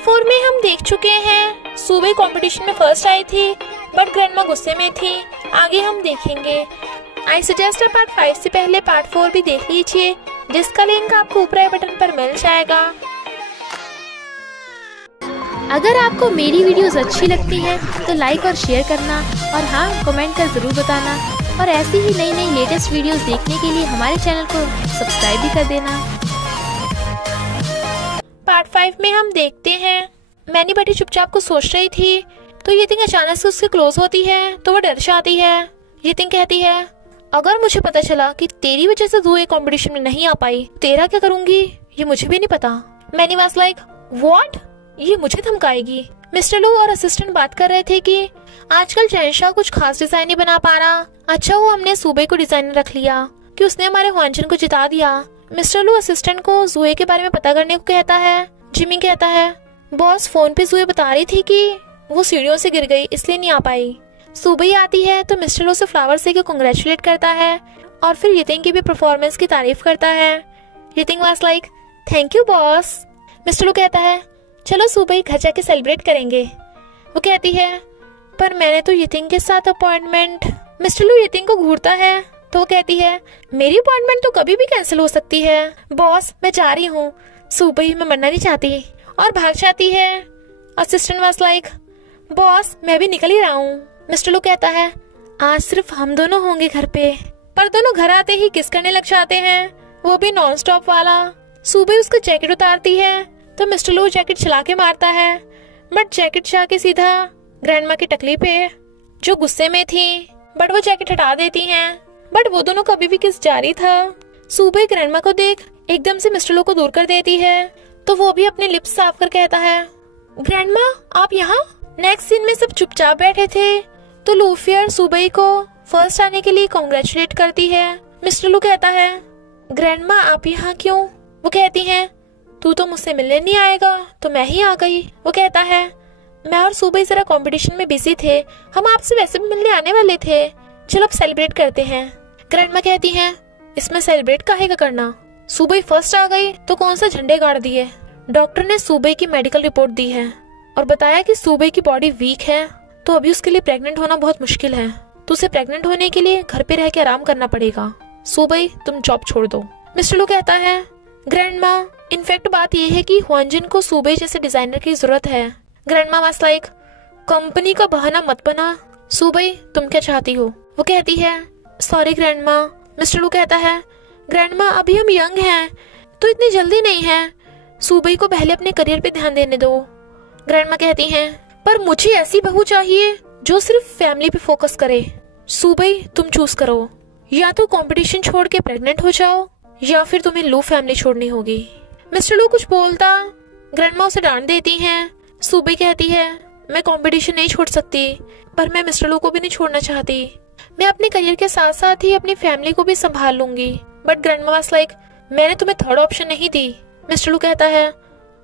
Part 4 में हम देख चुके हैं सुबह कंपटीशन में फर्स्ट आई थी बट ग्रैंडमा गुस्से में थी। आगे हम देखेंगे। आई सजेस्ट पार्ट 5 से पहले पार्ट 4 भी देख लीजिए, जिसका लिंक आपको ऊपर आई बटन पर मिल जाएगा। अगर आपको मेरी वीडियोस अच्छी लगती है तो लाइक और शेयर करना और हाँ कमेंट कर ज़रूर बताना, और ऐसी ही नई नई लेटेस्ट वीडियोस देखने के लिए हमारे चैनल को सब्सक्राइब भी कर देना। पार्ट 5 में हम देखते हैं मैनी बटी चुपचाप को सोच रही थी तो यितिंग अचानक से उसके क्लोज होती है तो वो डर जाती है। यितिंग कहती है अगर मुझे पता चला कि तेरी वजह से ज़ूए कंपटीशन में नहीं आ पाई, तेरा क्या करूंगी ये मुझे भी नहीं पता। मैनी वाज लाइक व्हाट, ये मुझे धमकाएगी। मिस्टर लू और असिस्टेंट बात कर रहे थे कि आजकल जैनशाह कुछ खास डिजाइन नहीं बना पा रहा। अच्छा वो हमने सूबे को डिजाइनर रख लिया कि उसने हमारे ह्वानजन को जिता दिया। मिस्टर लू असिस्टेंट को ज़ूए के बारे में पता करने को कहता है। जिमी कहता है बॉस फोन पे ज़ूए बता रही थी कि वो सीढ़ियों से गिर गई इसलिए नहीं आ पाई। सुबह आती है तो मिस्टर लू से फ्लावर से कांग्रेचुलेट करता है और फिर यितिंग की भी परफॉर्मेंस की तारीफ करता है। Everything was like thank you boss. Mister Lu कहता है चलो सुबह घर जाके सेलिब्रेट करेंगे। वो कहती है पर मैंने तो यितिंग के साथ अपॉइंटमेंट। मिस्टर लू यितिंग को घूरता है तो वो कहती है मेरी अपॉइंटमेंट तो कभी भी कैंसिल हो सकती है। बॉस मैं जा रही हूँ, सुबह मैं मरना नहीं चाहती, और भाग जाती है। असिस्टेंट वाज लाइक बॉस मैं भी निकल ही रहा हूँ। मिस्टर लू कहता है आज सिर्फ हम दोनों होंगे घर पे। पर दोनों घर आते ही किस करने लग जाते हैं, वो भी नॉन स्टॉप वाला। सुबह उसका जैकेट उतारती है तो मिस्टर लू जैकेट चला के मारता है बट जैकेट जाके सीधा ग्रैंडमा की टकली पे जो गुस्से में थी, बट वो जैकेट हटा देती हैं। बट वो दोनों कभी भी किस जारी था। सुबह ग्रैंडमा को देख एकदम से मिस्टर लू को दूर कर देती है तो वो भी अपने लिप्स साफ कर कहता है ग्रैंडमा आप यहाँ। नेक्स्ट सीन में सब चुपचाप बैठे थे तो लूफियर सुबह को फर्स्ट आने के लिए कांग्रेचुलेट करती है। मिस्टर लू कहता है ग्रैंडमा आप यहाँ क्यों। वो कहती हैं तू तो मुझसे मिलने नहीं आएगा तो मैं ही आ गई। वो कहता है मैं और सुबह जरा कंपटीशन में बिजी थे, हम आपसे वैसे भी मिलने आने वाले थे, चलो अब सेलिब्रेट करते हैं। ग्रैंडमा कहती हैं इसमें सेलिब्रेट काहे का करना, सुबह फर्स्ट आ गई तो कौन सा झंडे गाड़ दिए। डॉक्टर ने सुबह की मेडिकल रिपोर्ट दी है और बताया कि सुबह की बॉडी वीक है तो अभी उसके लिए प्रेग्नेंट होना बहुत मुश्किल है, तो उसे प्रेग्नेंट होने के लिए घर पे रह के आराम करना पड़ेगा। सुबह तुम जॉब छोड़ दो। मिस्टर लू कहता है ग्रैंडमा इनफैक्ट बात यह है कि ह्वानजन को सुबह जैसे डिजाइनर की जरूरत है। ग्रैंडमा वाज लाइक कंपनी का बहाना मत बना, सुबह तुम क्या चाहती हो। वो कहती है सॉरी ग्रैंडमा। मिस्टर लू कहता है ग्रैंडमा अभी हम यंग हैं तो इतनी जल्दी नहीं है, सुबह को पहले अपने करियर पे ध्यान देने दो। ग्रैंडमा कहती हैं पर मुझे ऐसी बहू चाहिए जो सिर्फ फैमिली पे फोकस करे। सुबह तुम चूज करो, या तो कंपटीशन छोड़ के प्रेग्नेंट हो जाओ या फिर तुम्हें लू फैमिली छोड़नी होगी। मिस्टर लू कुछ बोलता, ग्रैंडमा उसे डांट देती हैं। सुबह कहती है मैं कंपटीशन नहीं छोड़ सकती पर मैं मिस्टर लू को भी नहीं छोड़ना चाहती, मैं अपने करियर के साथ साथ ही अपनी फैमिली को भी संभाल लूंगी। बट ग्रैंडमा वाज लाइक मैंने तुम्हें थर्ड ऑप्शन नहीं दी। मिस्टर लू कहता है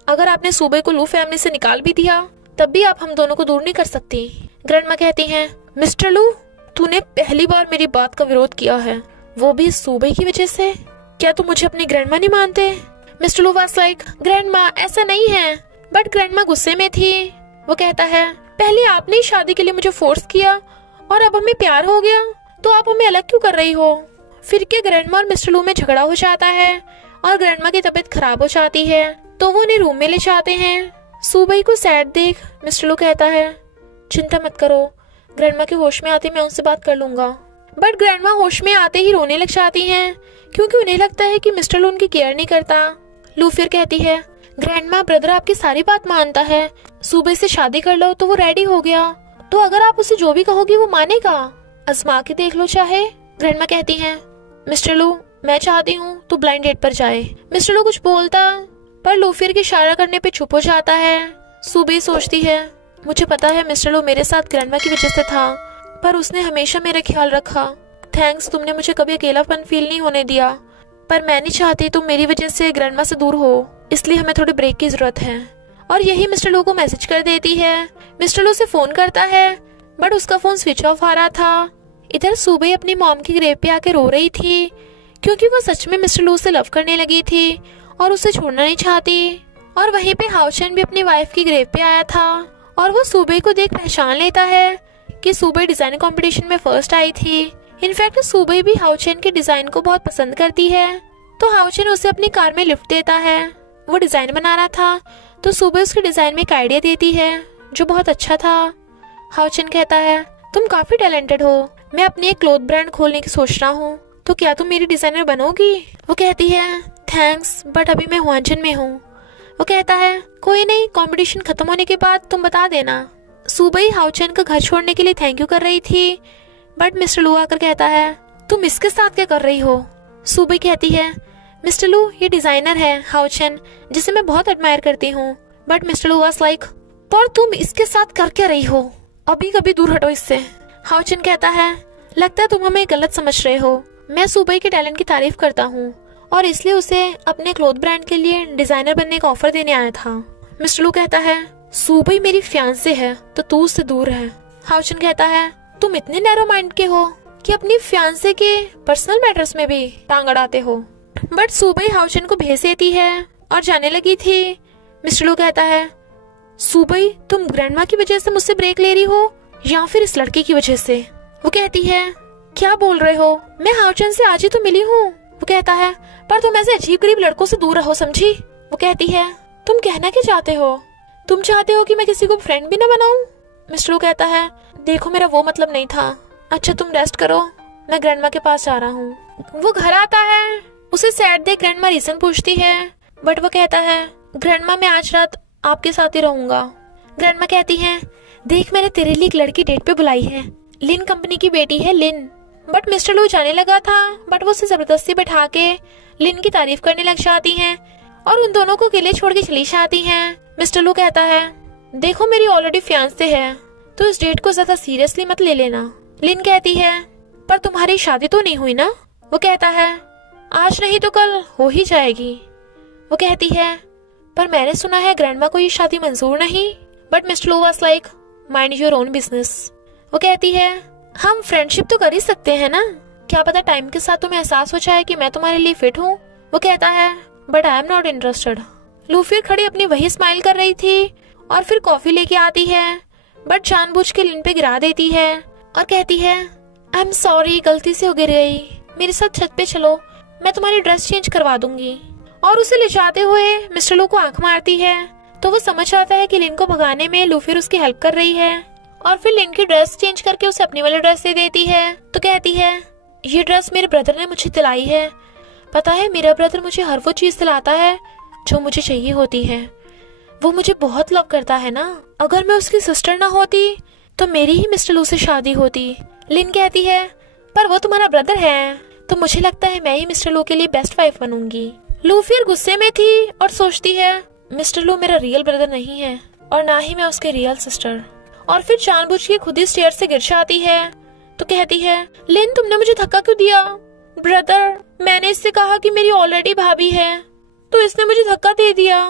अगर आपने सुबह को लू फैमिली से निकाल भी दिया तब भी आप हम दोनों को दूर नहीं कर सकती। ग्रैंडमा कहती हैं मिस्टर लू तूने पहली बार मेरी बात का विरोध किया है, वो भी सुबह की वजह से, क्या तुम मुझे अपनी ग्रैंडमा नहीं मानते। मिस्टर लू वाज लाइक ग्रैंडमा ऐसा नहीं है। बट ग्रैंडमा गुस्से में थी। वो कहता है पहले आपने शादी के लिए मुझे फोर्स किया और अब हमें प्यार हो गया तो आप हमें अलग क्यों कर रही हो। फिर के ग्रैंडमा और मिस्टर लू में झगड़ा हो जाता है और ग्रैंडमा की तबीयत खराब हो जाती है तो वो उन्हें रूम में ले जाते हैं। सुबह को सैड देख मिस्टर लू कहता है चिंता मत करो, ग्रैंडमा के होश में आते मैं उनसे बात कर लूंगा। बट ग्रैंडमा होश में आते ही रोने लग जाती हैं क्योंकि उन्हें लगता है कि मिस्टर लू उनकी केयर नहीं करता। लू फिर कहती है ग्रैंडमा ब्रदर आपकी सारी बात मानता है, सुबह से शादी कर लो तो वो रेडी हो गया, तो अगर आप उसे जो भी कहोगी वो मानेगा, आजमा के देख लो चाहे। ग्रैंडमा कहती हैं मिस्टर लू मैं चाहती हूँ तो ब्लाइंड डेट पर जाए। मिस्टर लू कुछ बोलता पर लू फिर के इशारा करने पे चुप हो जाता है। सुबह सोचती है मुझे पता है मिस्टर लू मेरे साथ ग्रैंडमा की वजह से था पर उसने हमेशा मेरा ख्याल रखा, थैंक्स तुमने मुझे कभी अकेलापन फील नहीं होने दिया, पर मैं नहीं चाहती तुम मेरी वजह से ग्रैंडमा से दूर हो, इसलिए हमें थोड़ी ब्रेक की जरूरत है। और यही मिस्टर लू को मैसेज कर देती है। मिस्टर लू से फोन करता है बट उसका फोन स्विच ऑफ आ रहा था। इधर सुबह अपनी मॉम की ग्रेव पे आके रो रही थी क्योंकि वो सच में मिस्टर लू से लव करने लगी थी और उसे छोड़ना नहीं चाहती। और वहीं पे हाउचेन भी अपनी वाइफ की ग्रेव पे आया था और वो सूबे को देख पहचान लेता है कि सूबे डिजाइन कंपटीशन में फर्स्ट आई थी। इनफैक्ट सूबे भी हाउचेन के डिजाइन को बहुत पसंद करती है, तो हाउचेन उसे अपनी कार में लिफ्ट देता है। वो डिजाइन बना रहा था तो सूबे उसके डिजाइन में एक आइडिया देती है जो बहुत अच्छा था। हाउचेन कहता है, तुम काफी टैलेंटेड हो, मैं अपनी एक क्लोथ ब्रांड खोलने की सोच रहा हूँ, तो क्या तुम मेरी डिजाइनर बनोगी? वो कहती है, थैंक्स, बट अभी मैं हुआंजन में हूँ। वो कहता है, कोई नहीं, कंपटीशन खत्म होने के बाद तुम बता देना। सूबे हाउचेन का घर छोड़ने के लिए थैंक यू कर रही थी, बट मिस्टर लू आकर कहता है, तुम इसके साथ क्या कर रही हो? सूबे कहती है, मिस्टर लू, ये डिजाइनर है हाउचेन, जिसे मैं बहुत एडमायर करती हूँ। बट मिस्टर लू वाज लाइक, पर तुम इसके साथ कर क्या रही हो? अभी कभी दूर हटो इससे। हाउचेन कहता है, लगता है तुम हमें गलत समझ रहे हो। मैं सूबे के टैलेंट की तारीफ करता हूँ और इसलिए उसे अपने क्लोथ ब्रांड के लिए डिजाइनर बनने का ऑफर देने आया था। मिस्टर लू कहता है, सूबे मेरी फियांसे है तो तू उससे दूर है। हाउचेन कहता है, तुम इतने नैरो माइंड के हो कि अपनी फियांसे के पर्सनल मैटर्स में भी टांग अड़ाते हो। बट सूबे हाउचेन को भेज देती है और जाने लगी थी। मिस्टर लू कहता है, सूबे, तुम ग्रैंडमा की वजह से मुझसे ब्रेक ले रही हो या फिर इस लड़के की वजह से? वो कहती है, क्या बोल रहे हो? मैं हाउचेन से आज ही तो मिली हूँ। वो कहता है, पर तुम ऐसे अजीब गरीब लड़कों से दूर रहो, समझी? वो कहती है, तुम कहना क्या चाहते हो? तुम चाहते हो कि मैं किसी को फ्रेंड भी न बनाऊं? मिस्टर लू कहता है, देखो मेरा वो मतलब नहीं था। अच्छा तुम रेस्ट करो, मैं ग्रैंडमा के पास जा रहा हूँ। वो घर आता है, उसे सैड देख ग्रैंडमा रीजन पूछती है, बट वो कहता है, ग्रैंडमा मैं आज रात आपके साथ ही रहूंगा। ग्रैंडमा कहती है, देख मैंने तेरे लिए एक लड़की डेट पे बुलाई है, लिन कंपनी की बेटी है लिन। बट मिस्टर लू जाने लगा था, बट वो उसे जबरदस्ती बैठा के लिन की तारीफ करने लग जाती हैं और उन दोनों को अकेले छोड़ के चली जाती हैं। मिस्टर लू कहता है, देखो मेरी ऑलरेडी फियांसे है तो इस डेट को ज्यादा सीरियसली मत ले लेना। लिन कहती है, पर तुम्हारी शादी तो नहीं हुई ना? वो कहता है, आज नहीं तो कल हो ही जाएगी। वो कहती है, पर मैंने सुना है ग्रैंडमा को ये शादी मंजूर नहीं। बट मिस्टर लू was like, mind your own business. वो कहती है, हम फ्रेंडशिप तो कर ही सकते हैं ना, क्या पता टाइम के साथ तुम्हें एहसास हो जाए कि मैं तुम्हारे लिए फिट हूँ। वो कहता है, but I am not interested. लू फिर खड़ी अपनी वही स्माइल कर रही थी और फिर कॉफी लेके आती है, बट जानबूझ के लिन पे गिरा देती है और कहती है, आई एम सॉरी, गलती से हो गिर गई, मेरे साथ छत पे चलो, मैं तुम्हारी ड्रेस चेंज करवा दूंगी। और उसे ले जाते हुए मिस्टर लू को आंख मारती है तो वो समझ आता है कि लिन को भगाने में लू फिर उसकी हेल्प कर रही है और फिर लिन की ड्रेस चेंज करके उसे अपनी वाली ड्रेस दे देती है। तो कहती है, ये ड्रेस मेरे ब्रदर ने मुझे दिलाई है, पता है मेरा ब्रदर मुझे हर वो चीज दिलाता है जो मुझे चाहिए होती है, वो मुझे बहुत लव करता है ना, अगर मैं उसकी सिस्टर ना होती तो मेरी ही मिस्टर लू से शादी होती। लिन कहती है, पर वो तुम्हारा ब्रदर है तो मुझे लगता है मैं ही मिस्टर लू के लिए बेस्ट वाइफ बनूंगी। लू फिर गुस्से में थी और सोचती है, मिस्टर लू मेरा रियल ब्रदर नहीं है और ना ही मैं उसके रियल सिस्टर। और फिर जानबूझ के खुद ही स्टेयर से गिर जाती है तो कहती है, लिन तुमने मुझे धक्का क्यों दिया? ब्रदर, मैंने इससे कहा कि मेरी ऑलरेडी भाभी है तो इसने मुझे धक्का दे दिया।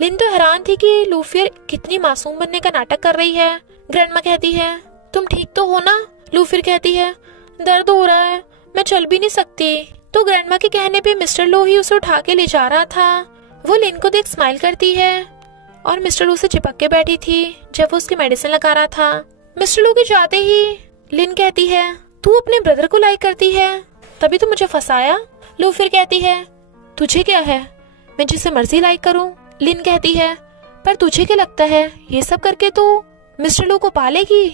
लिन तो हैरान थी कि लू फिर कितनी मासूम बनने का नाटक कर रही है। ग्रैंडमा कहती है, तुम ठीक तो हो ना? लू फिर कहती है, दर्द हो रहा है, मैं चल भी नहीं सकती। तो ग्रैंडमा के कहने पे मिस्टर लू ही उसे उठा के ले जा रहा था। वो लिन को देख स्माइल करती है और मिस्टर लू से चिपक के बैठी थी जब वो उसकी मेडिसिन लगा रहा था। मिस्टर लू के जाते ही लिन कहती है, तू अपने ब्रदर को लाइक करती है तभी तो मुझे फंसाया। लू फिर कहती है, तुझे क्या है, मैं जिसे मर्जी लाइक करूं। लिन कहती है, पर तुझे क्या लगता है ये सब करके तू मिस्टर लू को पालेगी?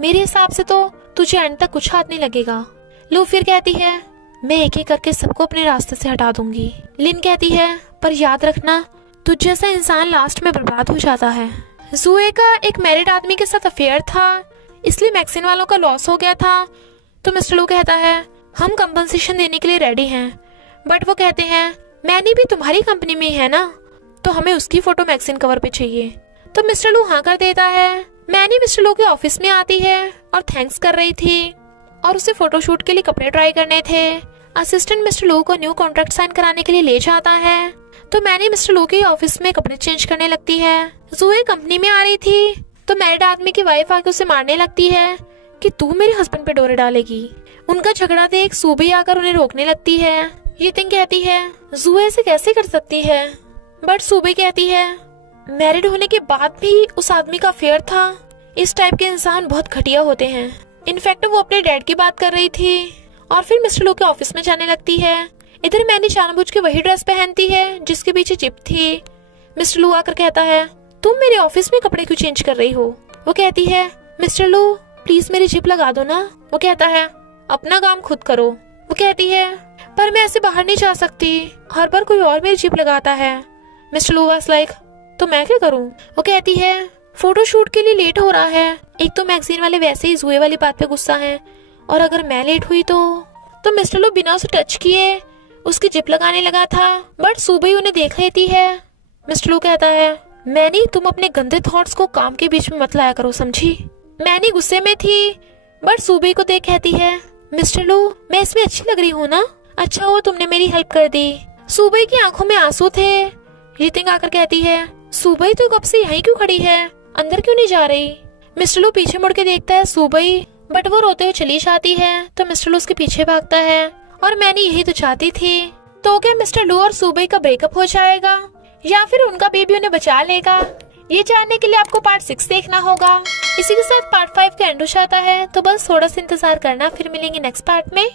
मेरे हिसाब से तो तुझे एंड तक कुछ हाथ नहीं लगेगा। लू फिर कहती है, मैं एक एक करके सबको अपने रास्ते से हटा दूंगी। लिन कहती है, पर याद रखना तुझ जैसा इंसान लास्ट में बर्बाद हो जाता है। जुए का एक मैरिड आदमी के साथ अफेयर था इसलिए मैक्सिन वालों का लॉस हो गया था। तो मिस्टर लू कहता है, हम कंपनसेशन देने के लिए रेडी हैं। बट वो कहते हैं, मैनी भी तुम्हारी कंपनी में ही है ना, तो हमें उसकी फोटो मैक्सिन कवर पे चाहिए। तो मिस्टर लू हाँ कर देता है। मैनी मिस्टर लू के ऑफिस में आती है और थैंक्स कर रही थी और उसे फोटोशूट के लिए कपड़े ट्राई करने थे। असिस्टेंट मिस्टर लू को न्यू कॉन्ट्रैक्ट साइन कराने के लिए ले जाता है तो मैनी मिस्टर लू के ऑफिस में कपड़े चेंज करने लगती है। जुए कंपनी में आ रही थी तो मैरिड आदमी की वाइफ आके उसे मारने लगती है कि तू मेरे हस्बैंड पे डोरे डालेगी। उनका झगड़ा देख सूबे आकर उन्हें रोकने लगती है। ये थिंग कहती है, जुए ऐसे कैसे कर सकती है? बट सूबे कहती है, मैरिड होने के बाद भी उस आदमी का अफेयर था। इस टाइप के इंसान बहुत घटिया होते हैं। इनफैक्ट वो अपने डैड की बात कर रही थी और फिर मिस्टर लू के ऑफिस में जाने लगती है। इधर मैनी जानबूझ के वही ड्रेस पहनती है जिसके पीछे जिप थी। मिस्टर लू आकर कहता है, तुम मेरे ऑफिस में कपड़े क्यों चेंज कर रही हो? वो कहती है, मिस्टर लू प्लीज मेरी जिप लगा दो ना। वो कहता है, अपना काम खुद करो। वो कहती है, पर मैं ऐसे बाहर नहीं जा सकती, हर बार कोई और मेरी जिप लगाता है। मिस्टर लू वाज लाइक, तो मैं क्या करूं? वो कहती है, फोटोशूट के लिए लेट हो रहा है। एक तो मैगजीन वाले वैसे ही जुए वाली बात पे गुस्सा है, और अगर मैं लेट हुई तो मिस्टर लू बिना उसे टच किए उसकी जिप लगाने लगा था, बट सुबह उन्हें देख लेती है। मिस्टर लू कहता है, मैनी तुम अपने गंदे थॉट्स को काम के बीच में मत लाया करो, समझी? मैनी गुस्से में थी, बट सुबह को देख कहती है, मिस्टर लू मैं इसमें अच्छी लग रही हूँ ना? अच्छा हो तुमने मेरी हेल्प कर दी। सुबह की आंखों में आंसू थे। रितिंग आकर कहती है, सुबह तो कब से यहीं क्यों खड़ी है, अंदर क्यों नहीं जा रही? मिस्टर लू पीछे मुड़ के देखता है सुबह, बट वो रोते हुए चली जाती है तो मिस्टर लू उसके पीछे भागता है। और मैंने यही तो चाहती थी। तो क्या मिस्टर लू और सुबह का ब्रेकअप हो जाएगा या फिर उनका बेबी उन्हें बचा लेगा? ये जानने के लिए आपको पार्ट 6 देखना होगा। इसी के साथ पार्ट 5 का एंड हो जाता है, तो बस थोड़ा सा इंतजार करना, फिर मिलेंगे नेक्स्ट पार्ट में।